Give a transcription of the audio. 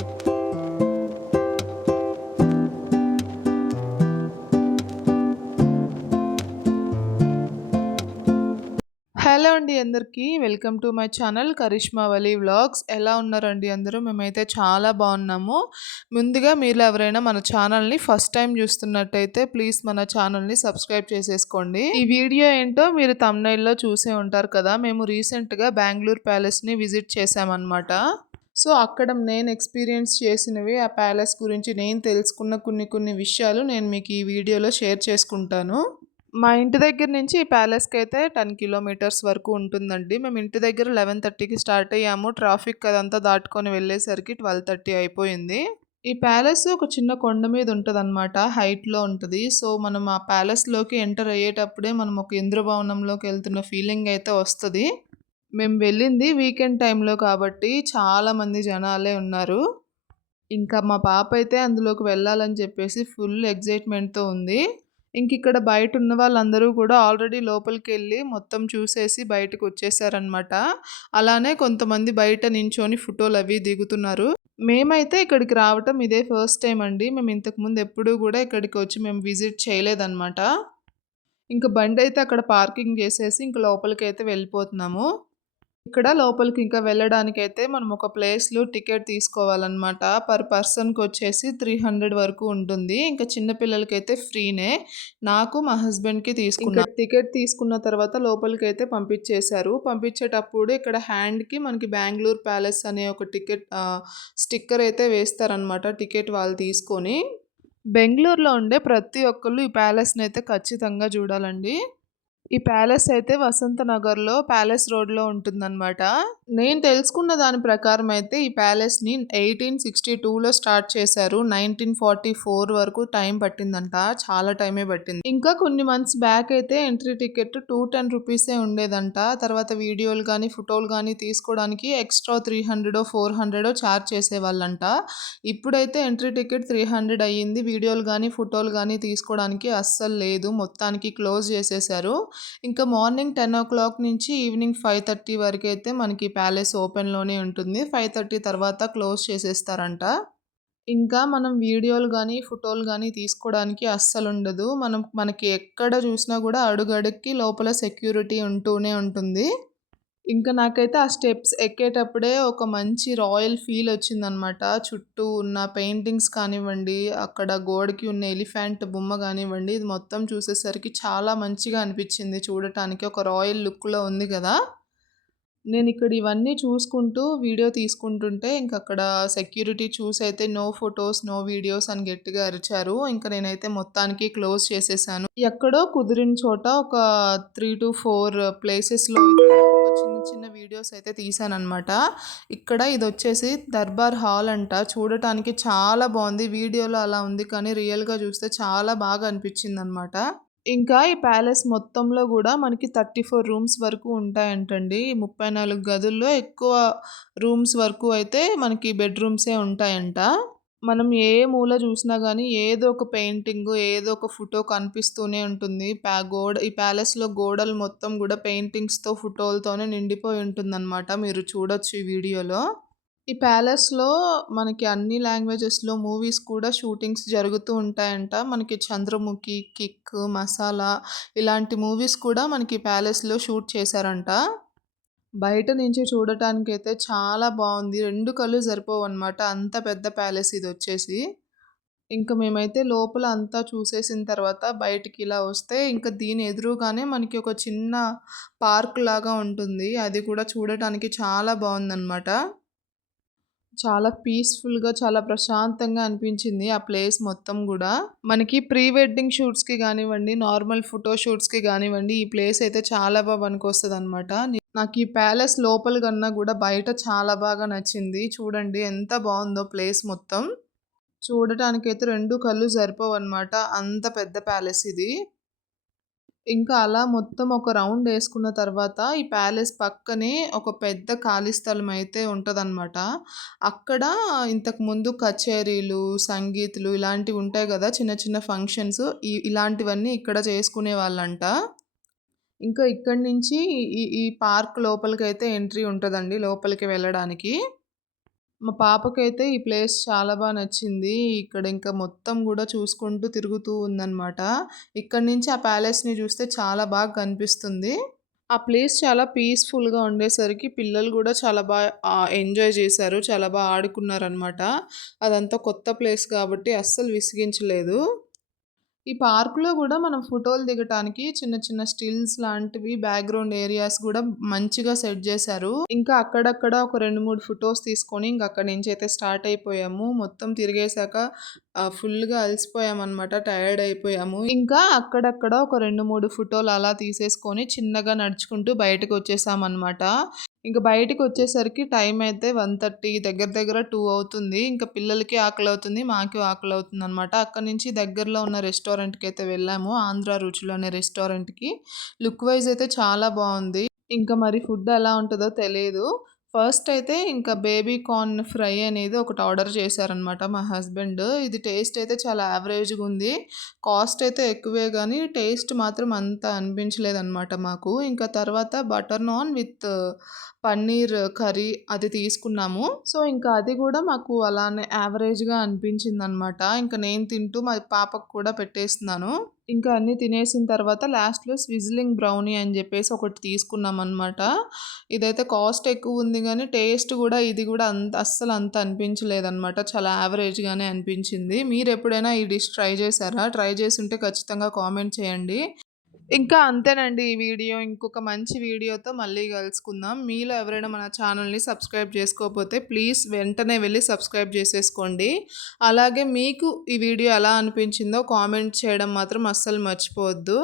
Hello అండి అందరికీ welcome to my channel Karishma Wali vlogs. ఎలా ఉన్నారండి అందరూ? మేమైతే చాలా బాగున్నాము. ముందుగా మీరు ఎవరైనా మన ఛానల్ని ఫస్ట్ టైం చూస్తున్నట్టయితే ప్లీజ్ మన ఛానల్ని సబ్స్క్రైబ్ చేసేసుకోండి. ఈ వీడియో ఏంటో మీరు తమ్నైల్లో చూసే ఉంటారు కదా. మేము రీసెంట్గా బెంగళూరు ప్యాలెస్ని విజిట్ చేసామన్నమాట సో అక్కడ నేను ఎక్స్పీరియన్స్ చేసినవి ఆ ప్యాలెస్ గురించి నేను తెలుసుకున్న కొన్ని కొన్ని విషయాలు నేను మీకు ఈ వీడియోలో షేర్ చేసుకుంటాను. మా ఇంటి దగ్గర నుంచి ఈ ప్యాలెస్కి అయితే టెన్ కిలోమీటర్స్ వరకు ఉంటుందండి. మేము ఇంటి దగ్గర లెవెన్ థర్టీకి స్టార్ట్ అయ్యాము. ట్రాఫిక్ అదంతా దాటుకొని వెళ్ళేసరికి ట్వెల్వ్ థర్టీ అయిపోయింది. ఈ ప్యాలెస్ ఒక చిన్న కొండ మీద ఉంటుంది అనమాట హైట్లో ఉంటుంది. సో మనం ఆ ప్యాలెస్లోకి ఎంటర్ అయ్యేటప్పుడే మనం ఒక ఇంద్రభవనంలోకి వెళ్తున్న ఫీలింగ్ అయితే వస్తుంది. మేము వెళ్ళింది వీకెండ్ టైంలో కాబట్టి చాలామంది జనాలే ఉన్నారు. ఇంకా మా పాప అయితే అందులోకి వెళ్ళాలని చెప్పేసి ఫుల్ ఎగ్జైట్మెంట్తో ఉంది. ఇంక ఇక్కడ బయట ఉన్న వాళ్ళందరూ కూడా ఆల్రెడీ లోపలికి వెళ్ళి మొత్తం చూసేసి బయటకు వచ్చేసారనమాట అలానే కొంతమంది బయట నించొని ఫోటోలు అవి దిగుతున్నారు. మేమైతే ఇక్కడికి రావటం ఇదే ఫస్ట్ టైం అండి. మేము ఇంతకుముందు ఎప్పుడూ కూడా ఇక్కడికి వచ్చి మేము విజిట్ చేయలేదన్నమాట. ఇంకా బండి అయితే అక్కడ పార్కింగ్ చేసేసి ఇంక లోపలికి అయితే వెళ్ళిపోతున్నాము. ఇక్కడ లోపలికి ఇంకా వెళ్ళడానికి అయితే మనం ఒక ప్లేస్లో టికెట్ తీసుకోవాలన్నమాట. పర్ పర్సన్కి వచ్చేసి త్రీ హండ్రెడ్ వరకు ఉంటుంది. ఇంకా చిన్నపిల్లలకి అయితే ఫ్రీనే. నాకు మా హస్బెండ్కి తీసుకున్నా టికెట్ తీసుకున్న తర్వాత లోపలికి అయితే పంపించేశారు. పంపించేటప్పుడు ఇక్కడ హ్యాండ్కి మనకి బెంగళూరు ప్యాలెస్ అనే ఒక టికెట్ స్టిక్కర్ అయితే వేస్తారనమాట టికెట్ వాళ్ళు తీసుకొని. బెంగళూరులో ఉండే ప్రతి ఒక్కళ్ళు ఈ ప్యాలెస్ని అయితే ఖచ్చితంగా చూడాలండి. ఈ ప్యాలెస్ అయితే వసంత నగర్లో ప్యాలెస్ రోడ్లో ఉంటుందన్నమాట. నేను తెలుసుకున్న దాని ప్రకారం అయితే ఈ ప్యాలెస్ని ఎయిటీన్ సిక్స్టీ టూలో స్టార్ట్ చేశారు. నైన్టీన్ ఫార్టీ ఫోర్ వరకు టైం పట్టిందంట. చాలా టైమే పట్టింది. ఇంకా కొన్ని మంత్స్ బ్యాక్ అయితే ఎంట్రీ టికెట్ టూ టెన్ రూపీసే ఉండేదంట. తర్వాత వీడియోలు కానీ ఫోటోలు కానీ తీసుకోవడానికి ఎక్స్ట్రా త్రీ హండ్రెడో ఫోర్ హండ్రెడో ఛార్జ్ చేసేవాళ్ళంట. ఇప్పుడైతే ఎంట్రీ టికెట్ త్రీ హండ్రెడ్ అయ్యింది. వీడియోలు కానీ ఫోటోలు కానీ తీసుకోవడానికి అస్సలు లేదు. మొత్తానికి క్లోజ్ చేసేసారు ఇంకా మార్నింగ్ టెన్ ఓ క్లాక్ నుంచి ఈవినింగ్ ఫైవ్ థర్టీ వరకు అయితే మనకి ప్యాలెస్ ఓపెన్లోనే ఉంటుంది. ఫైవ్ థర్టీ తర్వాత క్లోజ్ చేసేస్తారంట. ఇంకా మనం వీడియోలు కానీ ఫోటోలు కానీ తీసుకోవడానికి అస్సలు ఉండదు మనం మనకి ఎక్కడ చూసినా కూడా అడుగడుక్కి లోపల సెక్యూరిటీ ఉంటూనే ఉంటుంది. ఇంకా నాకైతే ఆ స్టెప్స్ ఎక్కేటప్పుడే ఒక మంచి రాయల్ ఫీల్ వచ్చిందనమాట. చుట్టూ ఉన్న పెయింటింగ్స్ కానివ్వండి అక్కడ గోడకి ఉన్న ఎలిఫెంట్ బొమ్మ కానివ్వండి ఇది మొత్తం చూసేసరికి చాలా మంచిగా అనిపించింది చూడటానికి. ఒక రాయల్ లుక్లో ఉంది కదా. నేను ఇక్కడ ఇవన్నీ చూసుకుంటూ వీడియో తీసుకుంటుంటే ఇంక అక్కడ సెక్యూరిటీ చూసి అయితే నో ఫొటోస్ నో వీడియోస్ అని గట్టిగా అరిచారు. ఇంకా నేనైతే మొత్తానికి క్లోజ్ చేసేసాను. ఎక్కడో కుదిరిన చోట ఒక త్రీ టు ఫోర్ ప్లేసెస్లో చిన్న చిన్న వీడియోస్ అయితే తీసానమాట అనమాట ఇక్కడ ఇది వచ్చేసి దర్బార్ హాల్ అంట. చూడటానికి చాలా బాగుంది. వీడియోలో అలా ఉంది కానీ రియల్గా చూస్తే చాలా బాగా అనిపించింది అనమాట ఇంకా ఈ ప్యాలెస్ మొత్తంలో కూడా మనకి థర్టీ ఫోర్ రూమ్స్ వరకు ఉంటాయంటండి. ముప్పై నాలుగు గదుల్లో ఎక్కువ రూమ్స్ వరకు అయితే మనకి బెడ్రూమ్సే ఉంటాయంట. మనం ఏ మూల చూసినా కానీ ఏదో ఒక పెయింటింగ్ ఏదో ఒక ఫోటో కనిపిస్తూనే ఉంటుంది. ప్యా గోడ ఈ ప్యాలెస్లో గోడలు మొత్తం కూడా పెయింటింగ్స్తో ఫోటోలతోనే నిండిపోయి ఉంటుందన్నమాట. మీరు చూడొచ్చు ఈ వీడియోలో. ఈ ప్యాలెస్లో మనకి అన్ని లాంగ్వేజెస్లో మూవీస్ కూడా షూటింగ్స్ జరుగుతూ ఉంటాయంట. మనకి చంద్రముఖి కిక్ మసాలా ఇలాంటి మూవీస్ కూడా మనకి ప్యాలెస్లో షూట్ చేశారంట. బయట నుంచి చూడటానికి అయితే చాలా బాగుంది. రెండు కళ్ళు సరిపోవు అనమాట అంత పెద్ద ప్యాలెస్ ఇది వచ్చేసి. ఇంకా మేమైతే లోపల అంతా చూసేసిన తర్వాత బయటికి ఇలా వస్తే ఇంకా దీని ఎదురుగానే మనకి ఒక చిన్న పార్క్ లాగా ఉంటుంది. అది కూడా చూడటానికి చాలా బాగుందన్నమాట. చాలా పీస్ఫుల్గా చాలా ప్రశాంతంగా అనిపించింది ఆ ప్లేస్ మొత్తం కూడా. మనకి ప్రీ వెడ్డింగ్ షూట్స్కి కానివ్వండి నార్మల్ ఫోటో షూట్స్కి కానివ్వండి ఈ ప్లేస్ అయితే చాలా బాగా పనికొస్తుంది అనమాట నాకు ఈ ప్యాలెస్ లోపల కన్నా కూడా బయట చాలా బాగా నచ్చింది. చూడండి ఎంత బాగుందో ప్లేస్ మొత్తం. చూడటానికైతే రెండు కళ్ళు సరిపోవు అనమాట అంత పెద్ద ప్యాలెస్ ఇది. ఇంకా అలా మొత్తం ఒక రౌండ్ వేసుకున్న తర్వాత ఈ ప్యాలెస్ పక్కనే ఒక పెద్ద ఖాళీ స్థలం అయితే ఉంటుందన్నమాట. అక్కడ ఇంతకుముందు కచేరీలు సంగీతులు ఇలాంటివి ఉంటాయి కదా చిన్న చిన్న ఫంక్షన్స్ ఇలాంటివన్నీ ఇక్కడ చేసుకునే వాళ్ళంట. ఇంకా ఇక్కడి నుంచి ఈ ఈ పార్క్ లోపలికి అయితే ఎంట్రీ ఉంటుందండి లోపలికి వెళ్ళడానికి. మా పాపకైతే ఈ ప్లేస్ చాలా బాగా నచ్చింది. ఇక్కడ ఇంకా మొత్తం కూడా చూసుకుంటూ తిరుగుతూ ఉందన్నమాట ఇక్కడ నుంచి ఆ ప్యాలెస్‌ని చూస్తే చాలా బాగా కనిపిస్తుంది. ఆ ప్లేస్ చాలా పీస్‌ఫుల్‌గా ఉండేసరికి పిల్లలు కూడా చాలా బాగా ఎంజాయ్ చేశారు. చాలా బాగా ఆడుకున్నారనమాట. అదంతా కొత్త ప్లేస్ కాబట్టి అస్సలు విసిగించలేదు. ఈ పార్క్‌లో కూడా మనం ఫోటోలు దిగటానికి చిన్న చిన్న స్టిల్స్ లాంటివి బ్యాక్‌గ్రౌండ్ ఏరియాస్ కూడా మంచిగా సెట్ చేశారు ఇంకా అక్కడక్కడ ఒక రెండు మూడు ఫొటోస్ తీసుకొని ఇంక అక్కడి నుంచయితే స్టార్ట్ అయిపోయాము. మొత్తం తిరిగేసాక ఫుల్‌గా అలసిపోయామన్నమాట టైర్డ్ అయిపోయాము. ఇంకా అక్కడక్కడ ఒక 2, 3 ఫోటోలు అలా తీసేసుకొని చిన్నగా నడుచుకుంటూ బయటకు వచ్చేసామన్నమాట ఇంకా బయటకు వచ్చేసరికి టైం అయితే 1:30 దగ్గర దగ్గర టూ అవుతుంది. ఇంకా పిల్లలకి ఆకలి ఆకలవుతుంది. మాకు అనమాట అక్కడి నుంచి దగ్గరలో ఉన్న రెస్టారెంట్కి అయితే వెళ్ళాము. ఆంధ్ర రుచులు అనే రెస్టారెంట్‌కి. లుక్ వైజ్ అయితే చాలా బాగుంది ఇంకా మరి ఫుడ్ ఎలా ఉంటుందో తెలియదు ఫస్ట్ అయితే ఇంకా బేబీ కార్న్ ఫ్రై అనేది ఒకటి ఆర్డర్ చేశారనమాట మా హస్బెండ్. ఇది టేస్ట్ అయితే చాలా యావరేజ్గా ఉంది కాస్ట్ అయితే ఎక్కువే కానీ టేస్ట్ మాత్రం అంత అనిపించలేదన్నమాట మాకు. ఇంకా తర్వాత butter naan with paneer curry అది తీసుకున్నాము. సో, ఇంకా అది కూడా మాకు అలానే యావరేజ్‌గా అనిపించింది అనమాట ఇంకా నేను తింటూ మా పాపకు కూడా పెట్టేస్తున్నాను. ఇంకా అన్నీ తినేసిన తర్వాత లాస్ట్‌లో స్విజ్లింగ్ బ్రౌనీ అని చెప్పేసి ఒకటి తీసుకున్నామనమాట. ఇదైతే కాస్ట్ ఎక్కువ ఉంది కానీ టేస్ట్ కూడా ఇది కూడా అంత అస్సలు అంత అనిపించలేదనమాట. చాలా యావరేజ్‌గానే అనిపించింది. మీరు ఎప్పుడైనా ఈ డిష్ ట్రై చేశారా? ట్రై చేసి ఉంటే ఖచ్చితంగా కామెంట్ చేయండి. ఇంకా అంతేనండి ఈ వీడియో. ఇంకొక మంచి వీడియోతో మళ్ళీ కలుసుకుందాం. మీలో ఎవరైనా మన ఛానల్‌ని సబ్స్క్రైబ్ చేసుకోకపోతే ప్లీజ్ వెంటనే వెళ్ళి సబ్స్క్రైబ్ చేసేసుకోండి. అలాగే మీకు ఈ వీడియో ఎలా అనిపించిందో కామెంట్ చేయడం మాత్రం అస్సలు మర్చిపోవద్దు.